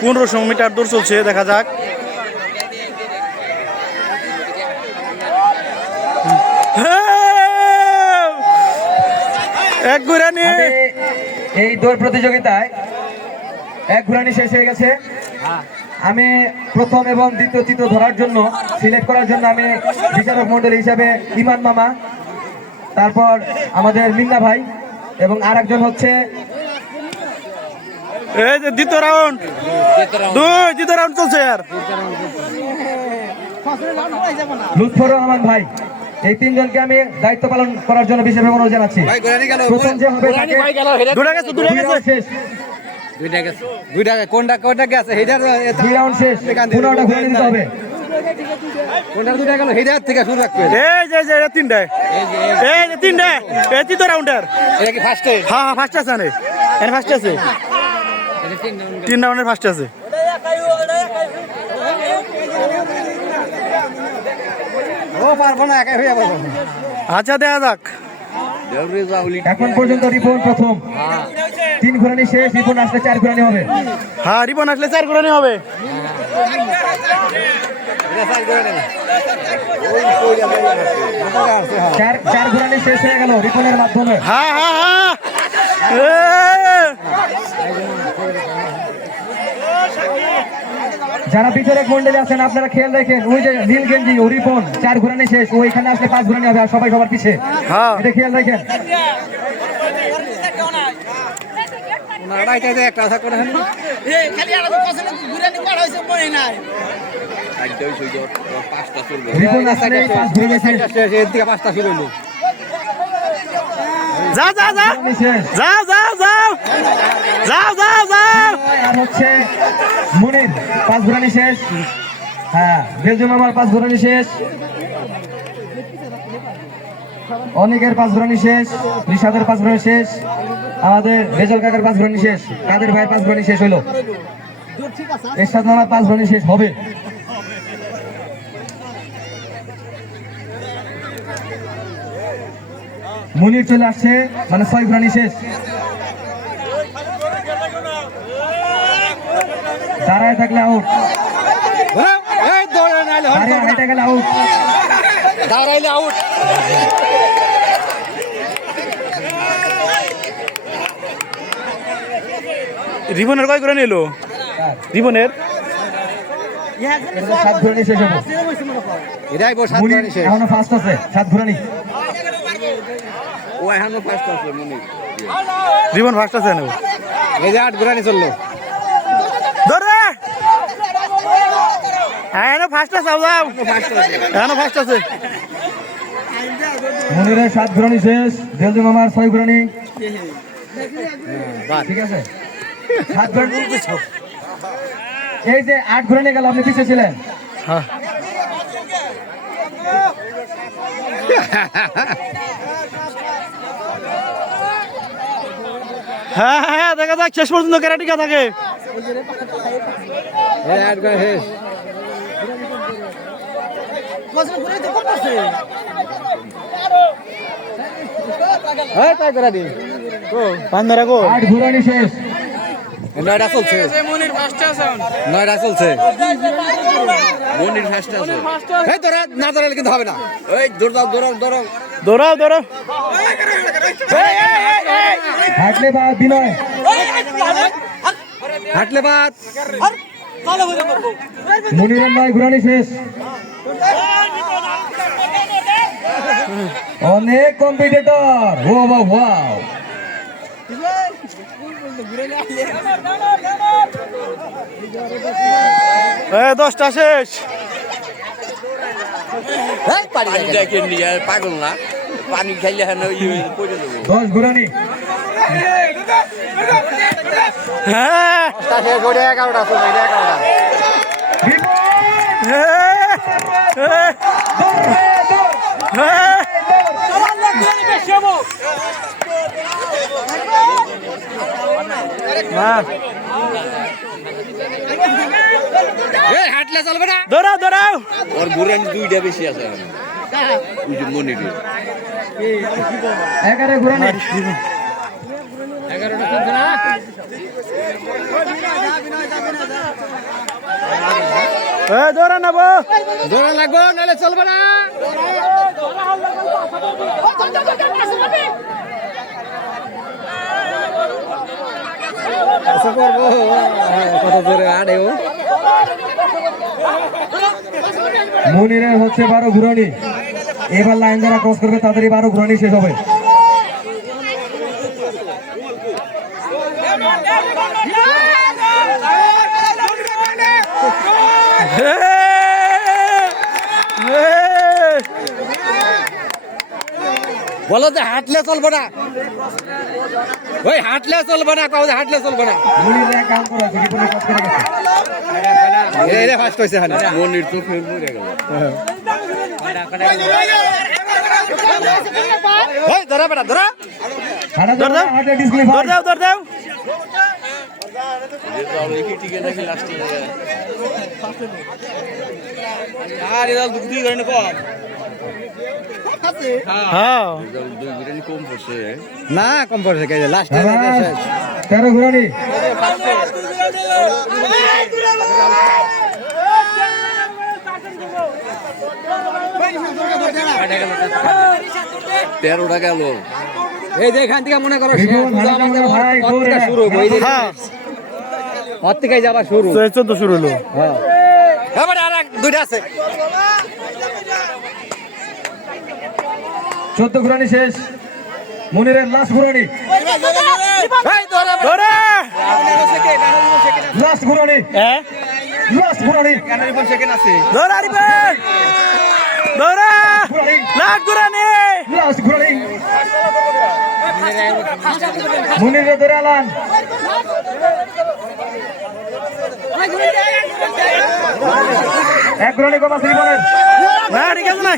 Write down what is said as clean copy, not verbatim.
পনেরোশো মিটার দৌড় চলছে, দেখা যাক। এক ঘুরানি এই দৌড় প্রতিযোগিতায় এক ঘুরানি শেষ হয়ে গেছে। আমি প্রথম এবং দ্বিতীয় চিত্র ধরার জন্য সিলেক্ট করার জন্য আমি বিচারক মন্ডলী হিসাবে ইমান মামা, তারপর আমাদের মিন্না ভাই এবং আর একজন হচ্ছে এই যে দ্বিতীয় রাউন্ড চলছে। আর লুৎফর রহমান ভাই, এই তিনজনকে আমি দায়িত্ব পালন করার জন্য বিশেষ অনুরোধ জানাচ্ছি। প্রথম যে হবে তাকে শেষ কোনটা গেছে হেডার 2 রাউন্ড শেষ, 15টা ঘুরে নিতে হবে। কোনটা দুইটা গেল হেডার থেকে শুরু রাখবে। এই যে এটা তিনটায়, এই যে তিনটায়, এই তৃতীয় রাউন্ডার। এটা কি ফার্স্টে? হ্যাঁ হ্যাঁ ফার্স্ট আছে, এখানে ফার্স্ট আছে, 3 রাউন্ডের ফার্স্ট আছে। ও পারবো না, একাই হয়ে যাবো। আচ্ছা দেখা যাক। এখন পর্যন্ত রিপন প্রথম, 3 ঘুরানি শেষ, রিপন আসলে 4 ঘুরানি হবে। হ্যাঁ রিপন আসলে 4 ঘুরানি হবে। চার ঘুরানি শেষ হয়ে গেল রিপনের মাধ্যমে। হ্যাঁ হ্যাঁ হ্যাঁ যারা বিচারক মন্ডলী আছেন আপনারা খেয়াল রাখেন, ওই যে নীল গেঞ্জি ও রিপন 4 ঘুরানি শেষ, ও এখানে আসলে 5 ঘুরানি হবে, আর সবাই সবার পিছে। হ্যাঁ এটা খেয়াল রাখেন। একটা আশা করে রিপন আসলে 5 ঘুরানি শেষ। পাঁচটা শুরু হইলো। যাও যাও যাও শেষ। যাও যাও যাও যাও যাও যাও। আর হচ্ছে মুনির 5 ঘুরানি শেষ। হ্যাঁ বেলজুম আমার 5 ঘুরানি শেষ, অনিকের 5 ঘুরানি শেষ, নিশাদের 5 ঘুরানি শেষ, আমাদের রেজাল কাকার 5 ঘুরানি শেষ, কাদের ভাইয়ের 5 ঘুরানি শেষ হইলো, এরশাদ মামার 5 ঘুরানি শেষ হবে। মুনির চলে আসছে, মানে 6 ঘুরানি শেষ। দাঁড়ায় থাকলে আউট, হাইটে গেলে আউট, দাঁড়াইলে আউট। রিবনের কয় ঘুরানি এলো? রিবনের 7 ঘুরানি শেষ হবে। এটাই বস মুনির এখনো ফার্স্ট আছে, 7 ঘুরানি। ও এখনো ফার্স্ট আছে মুনি। রিবন ফার্স্ট আছে না? এই যে 8 ঘুরানি চললো। ধরে এখনো ফার্স্ট আছে, যাও এখনো ফার্স্ট আছে। মুনিরের 7 ঘুরানি শেষ, বেলজুম আমার 6 ঘুরানি। ঠিক আছে, 7 ঘুরানি। এই যে 8 ঘুরানি গেল, আপনি পিছিয়ে ছিলেন। হ্যাঁ হ্যাঁ হ্যাঁ দেখা যাক শেষ পর্যন্ত ক্যারাটিকা থাকে। আট ঘুরানি শেষ। নয়টা চলছে, নয়টা চলছে। মনির ফার্স্ট আছে। এই তোরা না দাঁড়ালে কিন্তু হবে না। এই দৌড়াও দৌড়াও দৌড়াও দৌড়াও দৌড়াও। হাঁটলে বা বিনয়, হাঁটলে বাদ। মনিরের 9 ঘুরানি শেষ। অনেক কম্পিটিটর। ওয়াও, 10টা শেষ। পাগল না, পানি খাইলে 10 ঘুরানি। হ্যাঁ 11টা চলছে, 11টা। হাঁটলে চলবে না, দৌড়াও দৌড়াও। ওর ঘুরানি 2টা বেশি আছে মনির। 11 ঘুরানি দৌড়া নেবো দৌড়া লাগবো নাহলে চলবে না। করবো কত জোরে আড়ে ও মনিরের হচ্ছে 12 ঘুরানি। এবার লাইন যারা ক্রস করবে তাড়াতাড়ি 12 ঘুরানি শেষ হবে। বলো যে হাঁটলে চলবে না, ওই হাঁটলে চলবে না, কাউ হাঁটলে চলবে না। মনিরের এক কাম করা আছে, বিপরীত ক্রস করে গেছে। এরে ফার্স্ট হইছে হানি মনির তো ফেল পড়ে গেল। ওই ধরা বেটা ধরা হাঁটা যাবে না, হাঁটে ডিসক্লিফাই। দৌড় দাও হ্যাঁ না কম পড়ছে কে লাস্টে 13 ঘুরানি। তেরোটা গেল। এই যে এখান থেকে মনে করো বিপুল, হাঁটা যাবে না ভাই, দৌড়ে না। শুরু হ্যাঁ ওর থেকে যাবা শুরু। 14 শুরু হলো। হ্যাঁ এবার আর দুইটা আছে। 14 ঘুরানি শেষ। মনিরের লাস্ট ঘুরানি, দৌড়া লাস্ট ঘুরানি, হ্যাঁ লাস্ট ঘুরানি, দৌড়া রিপন দৌড়া ঘুরানি, লাট গুরানি লাস্ট ঘুরানি। মনিরের ধরে আলান। এক ঘুরানি কমা শ্রীবনের। না ঠিক আছে না